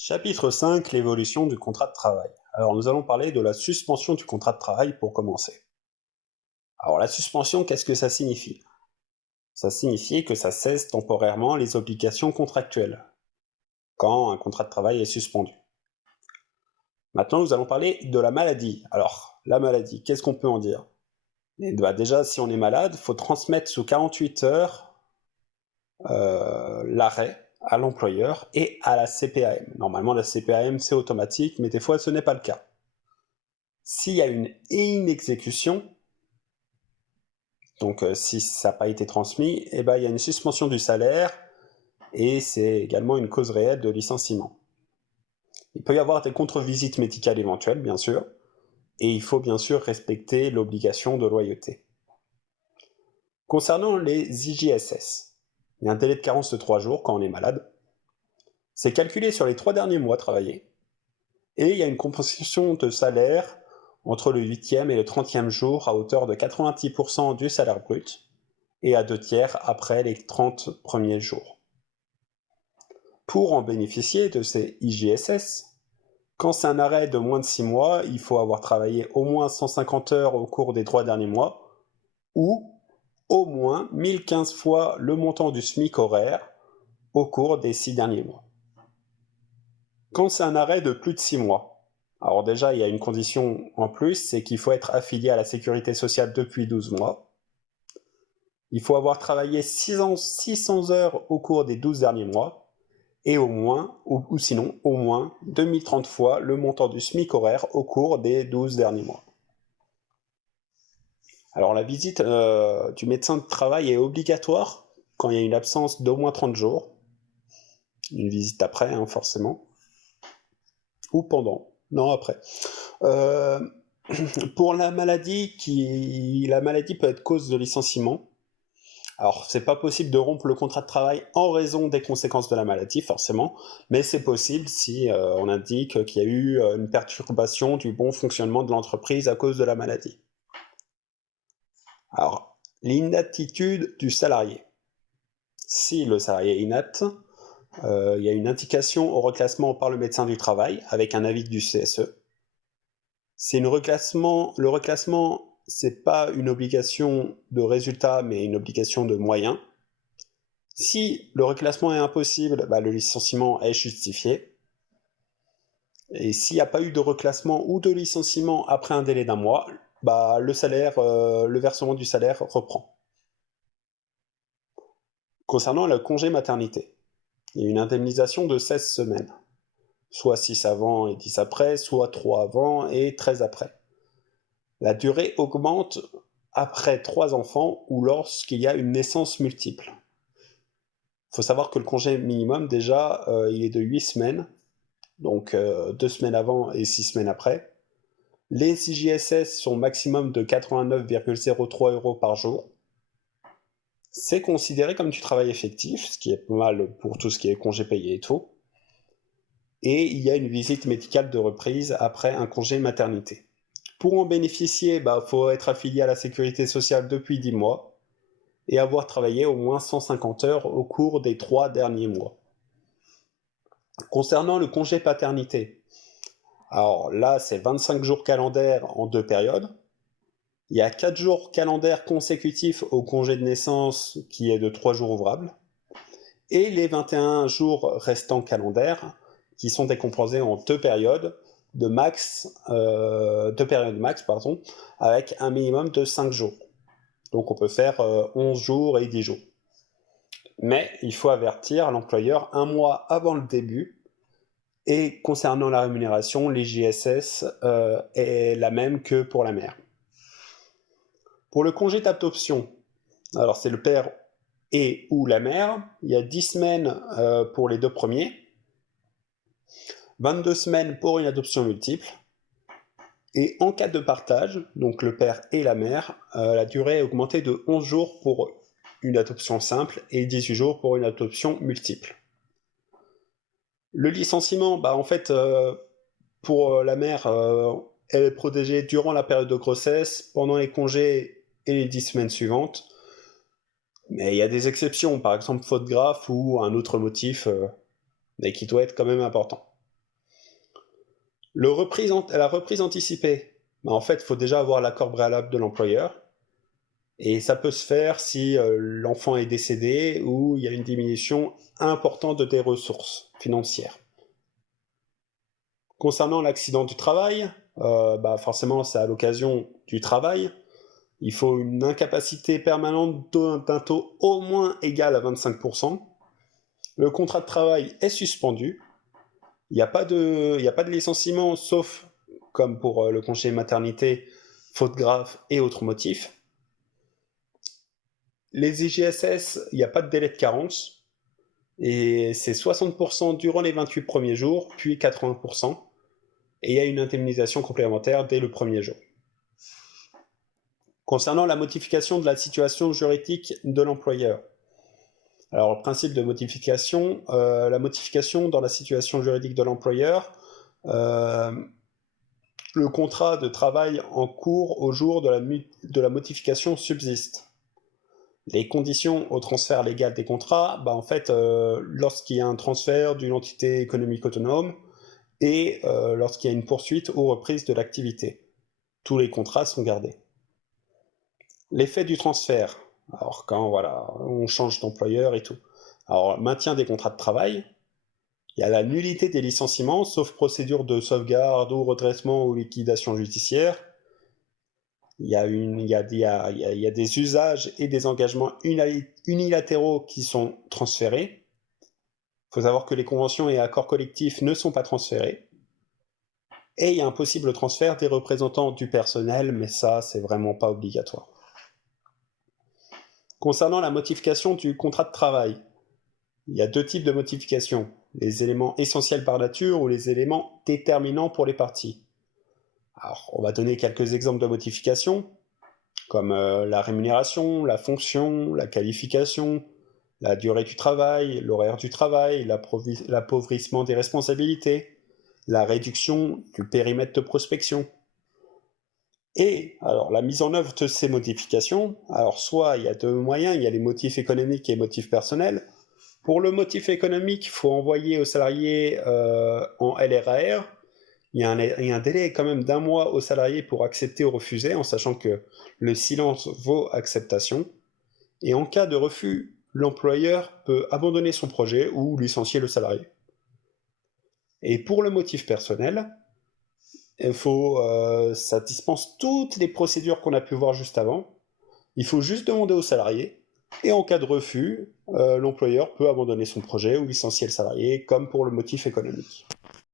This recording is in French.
Chapitre 5, l'évolution du contrat de travail. Alors nous allons parler de la suspension du contrat de travail pour commencer. Alors la suspension, qu'est-ce que ça signifie? Ça signifie que ça cesse temporairement les obligations contractuelles, quand un contrat de travail est suspendu. Maintenant nous allons parler de la maladie. Alors la maladie, qu'est-ce qu'on peut en dire? Déjà, si on est malade, il faut transmettre sous 48 heures l'arrêt à l'employeur et à la CPAM. Normalement, la CPAM, c'est automatique, mais des fois, ce n'est pas le cas. S'il y a une inexécution, donc si ça n'a pas été transmis, il y a une suspension du salaire et c'est également une cause réelle de licenciement. Il peut y avoir des contre-visites médicales éventuelles, bien sûr, et il faut bien sûr respecter l'obligation de loyauté. Concernant les IJSS, il y a un délai de carence de 3 jours quand on est malade. C'est calculé sur les 3 derniers mois travaillés, et il y a une compensation de salaire entre le 8e et le 30e jour à hauteur de 90% du salaire brut, et à 2/3 après les 30 premiers jours. Pour en bénéficier de ces IJSS, quand c'est un arrêt de moins de 6 mois, il faut avoir travaillé au moins 150 heures au cours des 3 derniers mois, ou au moins 1015 fois le montant du SMIC horaire au cours des 6 derniers mois. Quand c'est un arrêt de plus de 6 mois, alors déjà il y a une condition en plus, c'est qu'il faut être affilié à la sécurité sociale depuis 12 mois. Il faut avoir travaillé 600 heures au cours des 12 derniers mois, et au moins, ou sinon, au moins 2030 fois le montant du SMIC horaire au cours des 12 derniers mois. Alors la visite du médecin de travail est obligatoire quand il y a une absence d'au moins 30 jours. Une visite après, forcément. Ou pendant. Non, après. Pour la maladie peut être cause de licenciement. Alors, c'est pas possible de rompre le contrat de travail en raison des conséquences de la maladie, forcément, mais c'est possible si on indique qu'il y a eu une perturbation du bon fonctionnement de l'entreprise à cause de la maladie. Alors, l'inaptitude du salarié. Si le salarié est inapte, il y a une indication au reclassement par le médecin du travail avec un avis du CSE. Le reclassement, c'est pas une obligation de résultat, mais une obligation de moyens. Si le reclassement est impossible, le licenciement est justifié. Et s'il n'y a pas eu de reclassement ou de licenciement après un délai d'un mois, le versement du salaire reprend. Concernant le congé maternité, il y a une indemnisation de 16 semaines, soit 6 avant et 10 après, soit 3 avant et 13 après. La durée augmente après 3 enfants ou lorsqu'il y a une naissance multiple. Il faut savoir que le congé minimum, déjà, il est de 8 semaines, donc 2 semaines avant et 6 semaines après. Les IJSS sont maximum de 89,03 € par jour. C'est considéré comme du travail effectif, ce qui est pas mal pour tout ce qui est congé payé et tout. Et il y a une visite médicale de reprise après un congé maternité. Pour en bénéficier, il faut être affilié à la sécurité sociale depuis 10 mois et avoir travaillé au moins 150 heures au cours des 3 derniers mois. Concernant le congé paternité, alors là, c'est 25 jours calendaires en 2 périodes. Il y a 4 jours calendaires consécutifs au congé de naissance qui est de 3 jours ouvrables. Et les 21 jours restants calendaires qui sont décomposés en 2 périodes max, avec un minimum de 5 jours. Donc on peut faire 11 jours et 10 jours. Mais il faut avertir l'employeur 1 mois avant le début. Et concernant la rémunération, l'IJSS est la même que pour la mère. Pour le congé d'adoption, alors c'est le père et ou la mère, il y a 10 semaines pour les 2 premiers, 22 semaines pour une adoption multiple, et en cas de partage, donc le père et la mère, la durée est augmentée de 11 jours pour une adoption simple et 18 jours pour une adoption multiple. Le licenciement, pour la mère, elle est protégée durant la période de grossesse, pendant les congés et les 10 semaines suivantes. Mais il y a des exceptions, par exemple faute grave ou un autre motif, mais qui doit être quand même important. La reprise anticipée, bah, en fait, il faut déjà avoir l'accord préalable de l'employeur, et ça peut se faire si l'enfant est décédé ou il y a une diminution importante de tes ressources financières. Concernant l'accident du travail, bah forcément c'est à l'occasion du travail. Il faut une incapacité permanente d'un taux au moins égal à 25%. Le contrat de travail est suspendu. Il n'y a pas de licenciement, sauf, comme pour le congé maternité, faute grave et autres motifs. Les IGSS, il n'y a pas de délai de carence. Et c'est 60% durant les 28 premiers jours, puis 80%. Et il y a une indemnisation complémentaire dès le premier jour. Concernant la modification de la situation juridique de l'employeur. Alors, le principe de modification, la modification dans la situation juridique de l'employeur, le contrat de travail en cours au jour de la modification subsiste. Les conditions au transfert légal des contrats, bah en fait, lorsqu'il y a un transfert d'une entité économique autonome et lorsqu'il y a une poursuite ou reprise de l'activité. Tous les contrats sont gardés. L'effet du transfert, alors quand voilà, on change d'employeur et tout. Alors, maintien des contrats de travail, il y a la nullité des licenciements, sauf procédure de sauvegarde ou redressement ou liquidation judiciaire. Il y a des usages et des engagements unilatéraux qui sont transférés. Il faut savoir que les conventions et accords collectifs ne sont pas transférés. Et il y a un possible transfert des représentants du personnel, mais ça, c'est vraiment pas obligatoire. Concernant la modification du contrat de travail, il y a deux types de modifications, les éléments essentiels par nature ou les éléments déterminants pour les parties. Alors, on va donner quelques exemples de modifications, comme la rémunération, la fonction, la qualification, la durée du travail, l'horaire du travail, l'appauvrissement des responsabilités, la réduction du périmètre de prospection. Et alors la mise en œuvre de ces modifications, alors soit il y a deux moyens, il y a les motifs économiques et les motifs personnels. Pour le motif économique, il faut envoyer au salarié en LRAR. Il y a un délai quand même d'1 mois au salarié pour accepter ou refuser, en sachant que le silence vaut acceptation. Et en cas de refus, l'employeur peut abandonner son projet ou licencier le salarié. Et pour le motif personnel, ça dispense toutes les procédures qu'on a pu voir juste avant. Il faut juste demander au salarié, et en cas de refus, l'employeur peut abandonner son projet ou licencier le salarié, comme pour le motif économique.